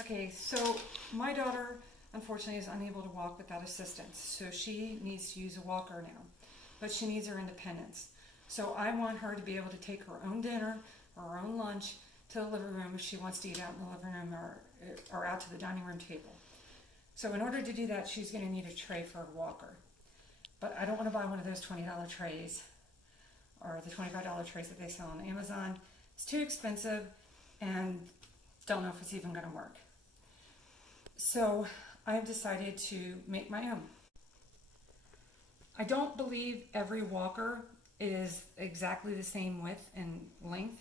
Okay, so my daughter unfortunately is unable to walk without assistance, so she needs to use a walker now, but she needs her independence. So I want her to be able to take her own dinner or her own lunch to the living room if she wants to eat out in the living room or out to the dining room table. So in order to do that, she's going to need a tray for a walker. But I don't want to buy one of those $20 trays or the $25 trays that they sell on Amazon. It's too expensive and don't know if it's even going to work. So I've decided to make my own. I don't believe every walker is exactly the same width and length.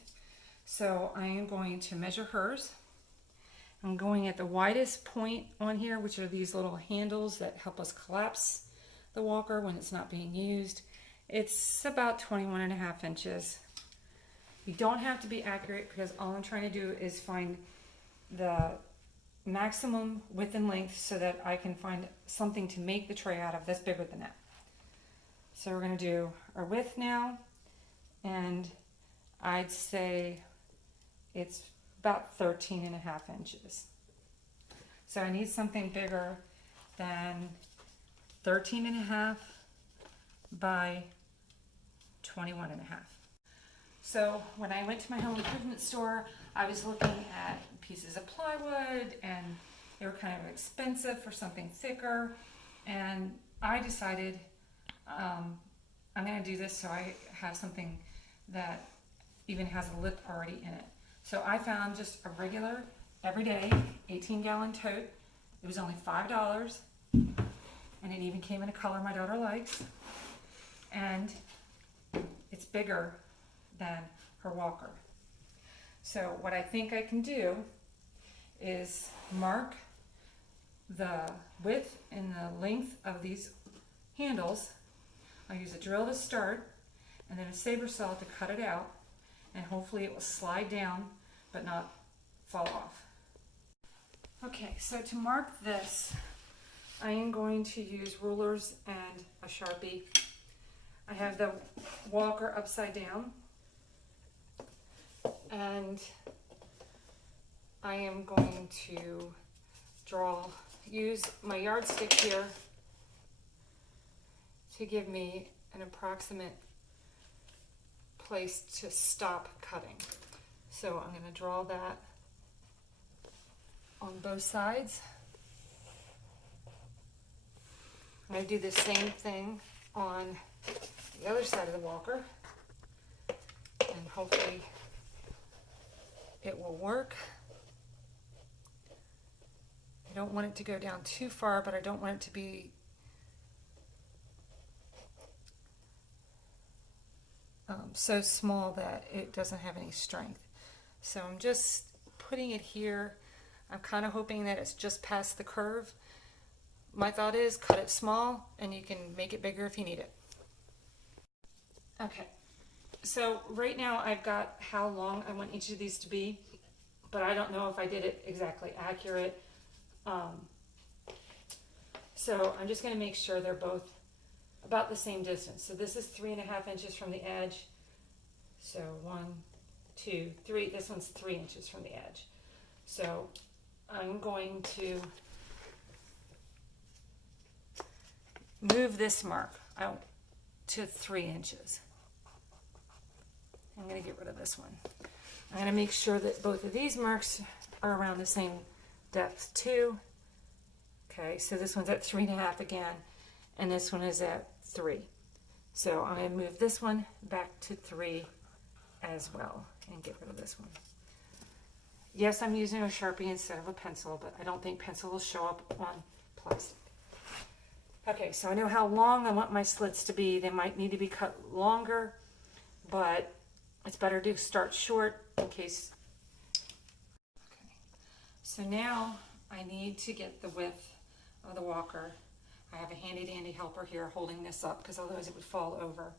So I am going to measure hers. I'm going at the widest point on here, which are these little handles that help us collapse the walker when it's not being used. It's about 21.5 inches. You don't have to be accurate because all I'm trying to do is find the maximum width and length so that I can find something to make the tray out of that's bigger than that. So we're going to do our width now, and I'd say it's about 13.5 inches. So I need something bigger than 13.5 by 21.5. So when I went to my home improvement store, I was looking at pieces of plywood and they were kind of expensive for something thicker, and I decided I'm going to do this so I have something that even has a lip already in it. So I found just a regular, everyday 18-gallon tote. It was only $5, and it even came in a color my daughter likes. And it's bigger than her walker. So what I think I can do is mark the width and the length of these handles. I'll use a drill to start, and then a saber saw to cut it out, and hopefully it will slide down but not fall off. Okay, so to mark this, I am going to use rulers and a Sharpie. I have the walker upside down, and I am going to use my yardstick here to give me an approximate place to stop cutting. So I'm going to draw that on both sides. I'm going to do the same thing on the other side of the walker, and hopefully it will work. I don't want it to go down too far, but I don't want it to be so small that it doesn't have any strength. So I'm just putting it here. I'm kind of hoping that it's just past the curve. My thought is cut it small and you can make it bigger if you need it. Okay, so right now I've got how long I want each of these to be, but I don't know if I did it exactly accurate. So I'm just going to make sure they're both about the same distance. So this is 3.5 inches from the edge. So 1, 2, 3. This one's 3 inches from the edge. So I'm going to move this mark out to 3 inches. I'm going to get rid of this one. I'm going to make sure that both of these marks are around the same depth too. Okay, so this one's at 3.5 again, and this one is at 3. So I'm going to move this one back to 3 as well and get rid of this one. Yes, I'm using a Sharpie instead of a pencil, but I don't think pencil will show up on plastic. Okay, so I know how long I want my slits to be. They might need to be cut longer, but it's better to start short in case. Okay, so now I need to get the width of the walker. I have a handy dandy helper here holding this up because otherwise it would fall over.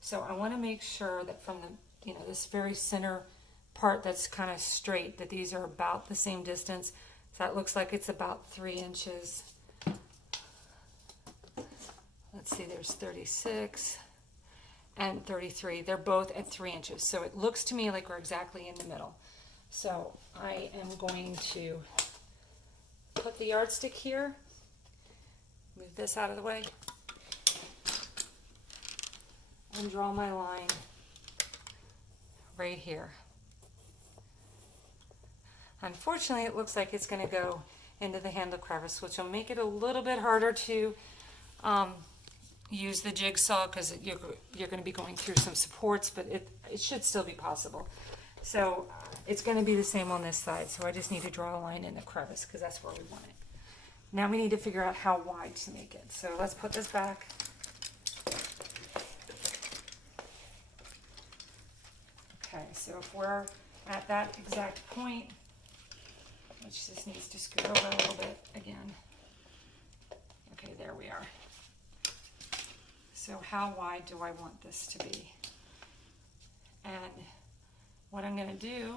So I want to make sure that from the, this very center part that's kind of straight, that these are about the same distance. So that looks like it's about 3 inches. Let's see, there's 36 and 33. They're both at 3 inches. So it looks to me like we're exactly in the middle. So I am going to put the yardstick here. Move this out of the way. And draw my line right here. Unfortunately, it looks like it's going to go into the handle crevice, which will make it a little bit harder to use the jigsaw because you're going to be going through some supports, but it should still be possible. So it's going to be the same on this side, so I just need to draw a line in the crevice because that's where we want it. Now we need to figure out how wide to make it. So let's put this back. Okay, so if we're at that exact point, which just needs to scoot over a little bit again. Okay, there we are. So how wide do I want this to be? And what I'm going to do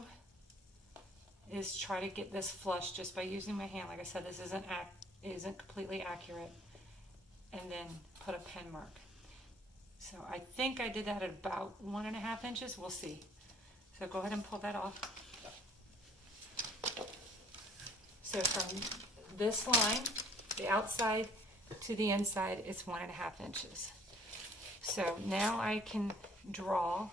is try to get this flush just by using my hand. Like I said, this isn't completely accurate. And then put a pen mark. So I think I did that at about 1.5 inches. We'll see. So go ahead and pull that off. So from this line, the outside to the inside, it's 1.5 inches. So now I can draw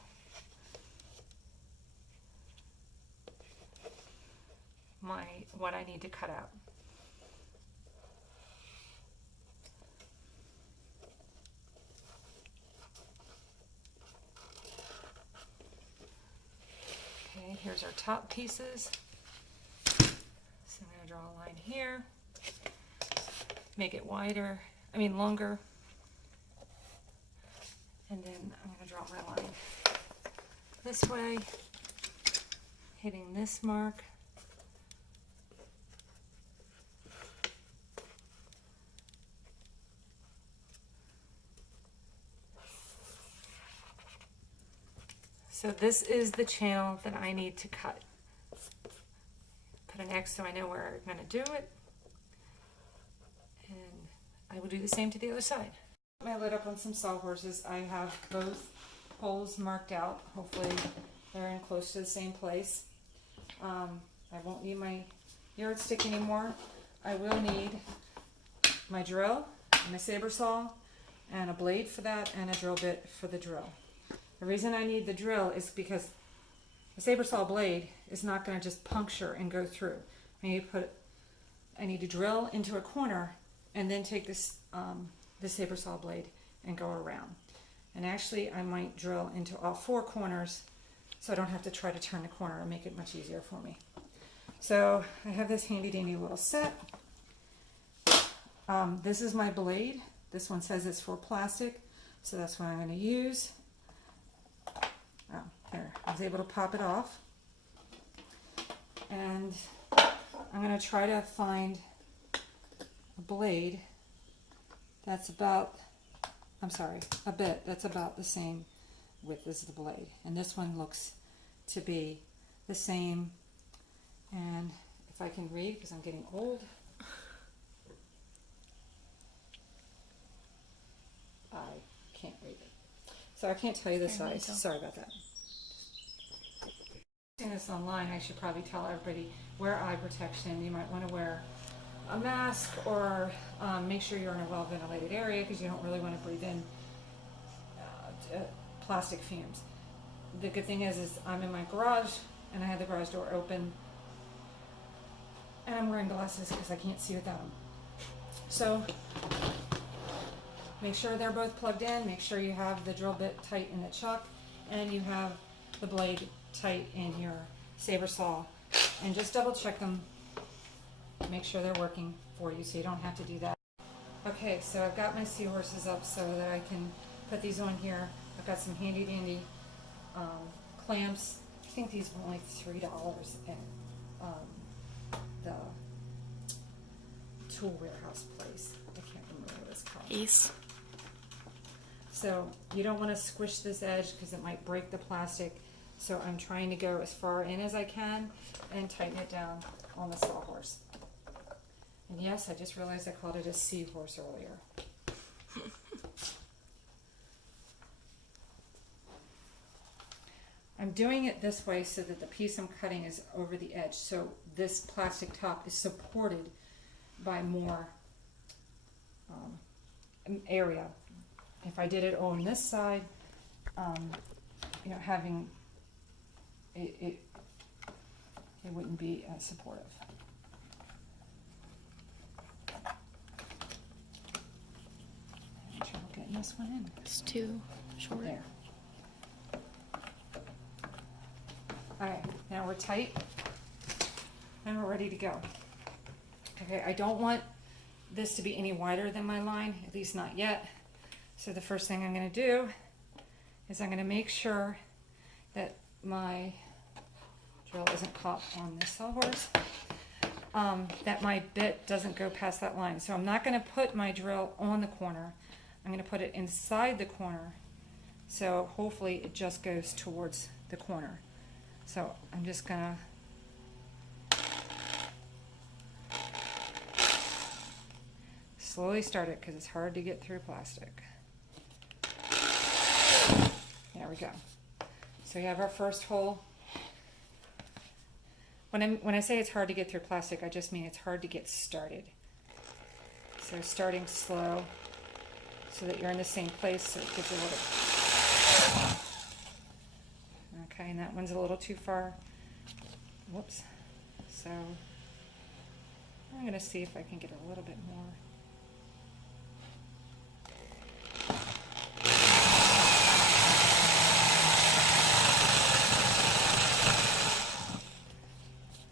what I need to cut out. Okay, here's our top pieces. So I'm going to draw a line here, make it longer, and then I'm going to draw my line this way, hitting this mark. So this is the channel that I need to cut. Put an X so I know where I'm going to do it. And I will do the same to the other side. Put my lid up on some sawhorses. I have both holes marked out. Hopefully they're in close to the same place. I won't need my yardstick anymore. I will need my drill, my saber saw, and a blade for that, and a drill bit for the drill. The reason I need the drill is because the saber saw blade is not going to just puncture and go through. I need to drill into a corner and then take this the saber saw blade and go around. And actually I might drill into all 4 corners so I don't have to try to turn the corner and make it much easier for me. So I have this handy dandy little set. This is my blade. This one says it's for plastic, so that's what I'm going to use. Oh, there, I was able to pop it off. And I'm going to try to find a blade that's about, a bit that's about the same width as the blade. And this one looks to be the same. And if I can read, because I'm getting old, I can't read it. So I can't tell you the size. Sorry about that. Seeing this online, I should probably tell everybody, wear eye protection. You might want to wear a mask, or make sure you're in a well ventilated area because you don't really want to breathe in plastic fumes. The good thing is I'm in my garage and I had the garage door open and I'm wearing glasses because I can't see without them. So make sure they're both plugged in, make sure you have the drill bit tight in the chuck and you have the blade tight in your saber saw, and just double check them, make sure they're working for you so you don't have to do that. Okay, so I've got my seahorses up so that I can put these on here. I've got some handy dandy clamps. I think these were only $3 at the tool warehouse place. I can't remember what it's called. Ace. So you don't want to squish this edge because it might break the plastic. So I'm trying to go as far in as I can and tighten it down on the sawhorse. And yes, I just realized I called it a seahorse earlier. I'm doing it this way so that the piece I'm cutting is over the edge. So this plastic top is supported by more area. If I did it on this side, you know, having it wouldn't be as supportive. I'm trouble getting this one in. It's too short. There. Alright, now we're tight and we're ready to go. Okay, I don't want this to be any wider than my line, at least not yet. So the first thing I'm going to do is I'm going to make sure that my drill isn't caught on this sawhorse, that my bit doesn't go past that line. So I'm not going to put my drill on the corner. I'm going to put it inside the corner. So hopefully it just goes towards the corner. So I'm just going to slowly start it because it's hard to get through plastic. There we go. So we have our first hole. When I say it's hard to get through plastic, I just mean it's hard to get started. So starting slow so that you're in the same place so it gives you a little... Okay, and that one's a little too far. Whoops. So I'm going to see if I can get a little bit more.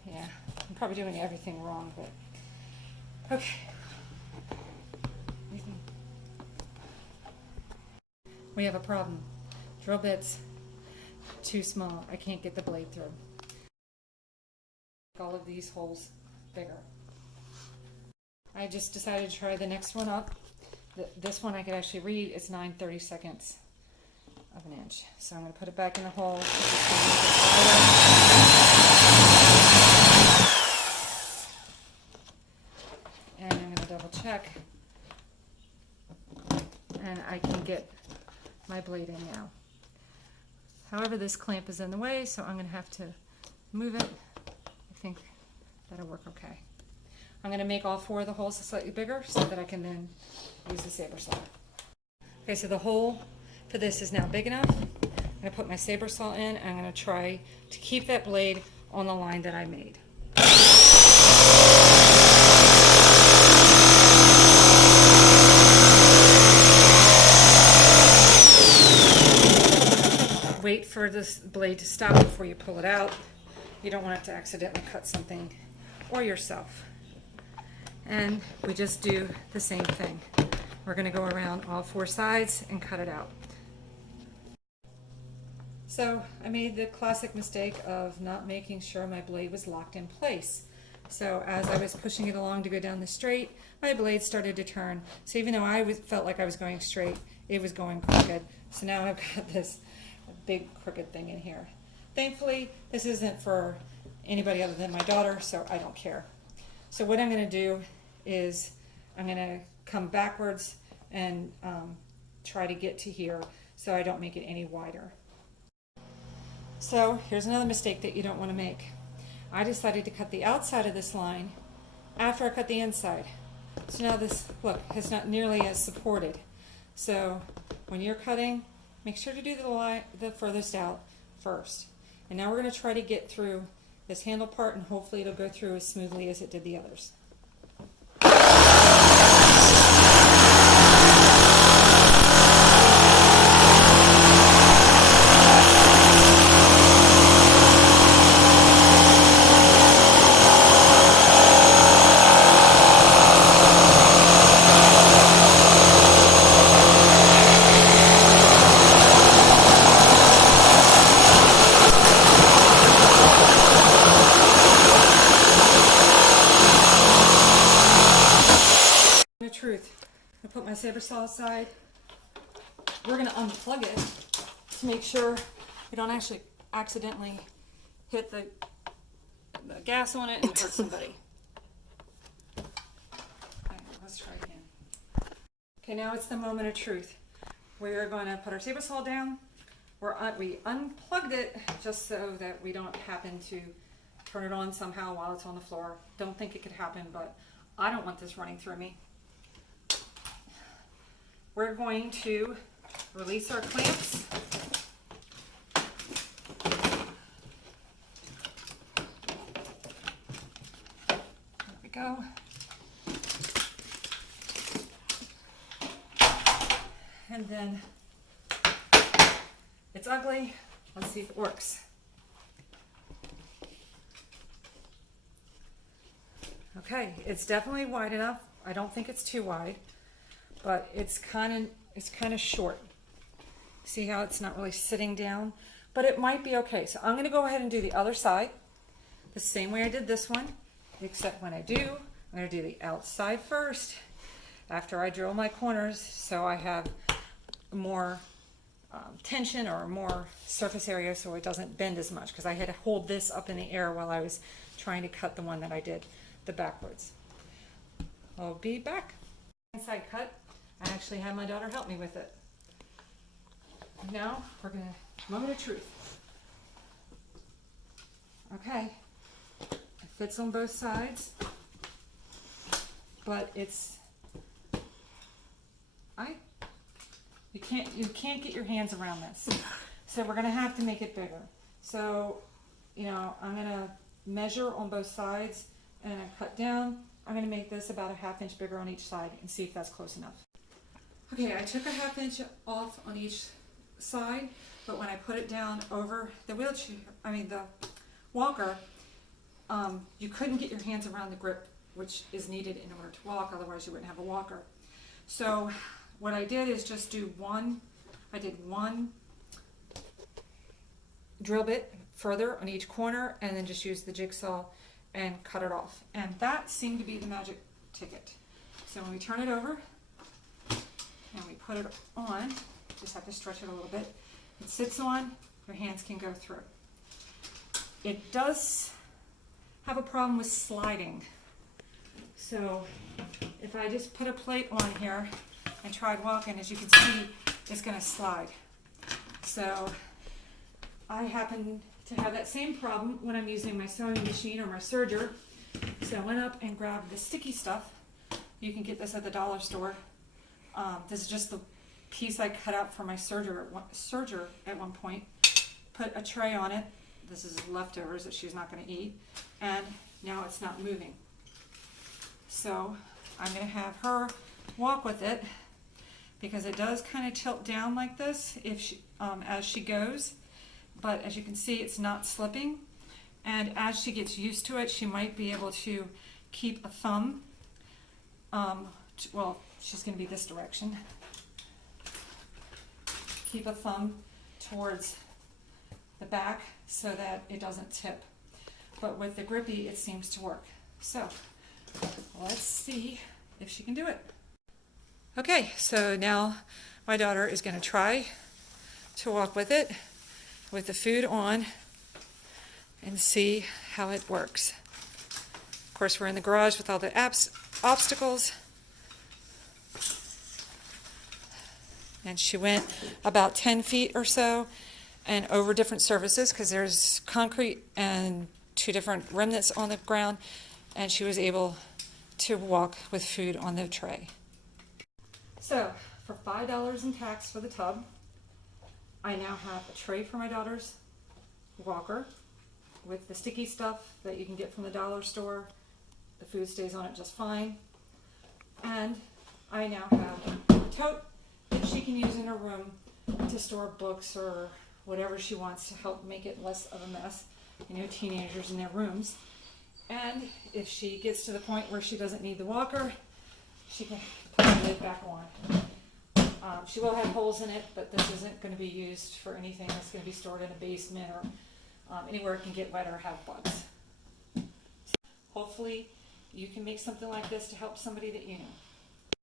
Yeah, I'm probably doing everything wrong, but okay. We have a problem. Drill bits too small. I can't get the blade through. All of these holes bigger. I just decided to try the next one up. This one I could actually read. It's 9/32 of an inch. So I'm going to put it back in the hole. And I'm going to double check. And I can get my blade in now. However, this clamp is in the way, so I'm going to have to move it. I think that'll work okay. I'm going to make all 4 of the holes slightly bigger so that I can then use the saber saw. Okay, so the hole for this is now big enough. I'm going to put my saber saw in, and I'm going to try to keep that blade on the line that I made. Wait for this blade to stop before you pull it out. You don't want it to accidentally cut something or yourself. And we just do the same thing. We're going to go around all 4 sides and cut it out. So I made the classic mistake of not making sure my blade was locked in place. So as I was pushing it along to go down the straight, my blade started to turn. So even though I felt like I was going straight, it was going crooked. So now I've got this big crooked thing in here. Thankfully, this isn't for anybody other than my daughter, so I don't care. So what I'm going to do is I'm going to come backwards and try to get to here so I don't make it any wider. So here's another mistake that you don't want to make. I decided to cut the outside of this line after I cut the inside. So now this, look, is not nearly as supported. So when you're cutting, make sure to do the furthest out first. And now we're going to try to get through this handle part, and hopefully it'll go through as smoothly as it did the others. Truth. I put my saber saw aside. We're going to unplug it to make sure we don't actually accidentally hit the gas on it and hurt somebody. Okay, let's try again. Okay, now it's the moment of truth. We're going to put our saber saw down. We unplugged it just so that we don't happen to turn it on somehow while it's on the floor. Don't think it could happen, but I don't want this running through me. We're going to release our clamps. There we go. And then it's ugly. Let's see if it works. Okay, it's definitely wide enough. I don't think it's too wide, but it's kind of short. See how it's not really sitting down, but it might be okay. So I'm going to go ahead and do the other side the same way I did this one, except when I do, I'm going to do the outside first after I drill my corners, so I have more tension or more surface area so it doesn't bend as much, because I had to hold this up in the air while I was trying to cut the one that I did the backwards. I'll be back. Inside cut, I actually had my daughter help me with it. Now we're gonna, moment of truth. Okay, it fits on both sides, but you can't get your hands around this. So we're gonna have to make it bigger. So, I'm gonna measure on both sides and I cut down. I'm gonna make this about a ½ inch bigger on each side and see if that's close enough. Okay, I took a ½ inch off on each side, but when I put it down over the the walker, you couldn't get your hands around the grip, which is needed in order to walk, otherwise you wouldn't have a walker. So what I did is just do one drill bit further on each corner and then just use the jigsaw and cut it off. And that seemed to be the magic ticket. So when we turn it over and we put it on, just have to stretch it a little bit, it sits on, your hands can go through. It does have a problem with sliding. So if I just put a plate on here and tried walking, as you can see, it's going to slide. So I happen to have that same problem when I'm using my sewing machine or my serger. So I went up and grabbed the sticky stuff. You can get this at the dollar store. This is just the piece I cut out for my serger at one point. Put a tray on it. This is leftovers that she's not going to eat. And now it's not moving. So I'm going to have her walk with it, because it does kind of tilt down like this as she goes. But as you can see, it's not slipping. And as she gets used to it, she might be able to keep a thumb. Well, she's going to be this direction. Keep a thumb towards the back so that it doesn't tip. But with the grippy, it seems to work. So let's see if she can do it. Okay, so now my daughter is going to try to walk with it with the food on and see how it works. Of course, we're in the garage with all the obstacles. And she went about 10 feet or so and over different surfaces, because there's concrete and 2 different remnants on the ground, and she was able to walk with food on the tray. So for $5 in tax for the tub, I now have a tray for my daughter's walker with the sticky stuff that you can get from the dollar store. The food stays on it just fine. And I now have a tote that she can use in her room to store books or whatever she wants to help make it less of a mess. Teenagers in their rooms. And if she gets to the point where she doesn't need the walker, she can put the lid back on. She will have holes in it, but this isn't going to be used for anything that's going to be stored in a basement or anywhere it can get wet or have bugs. So hopefully you can make something like this to help somebody that you know.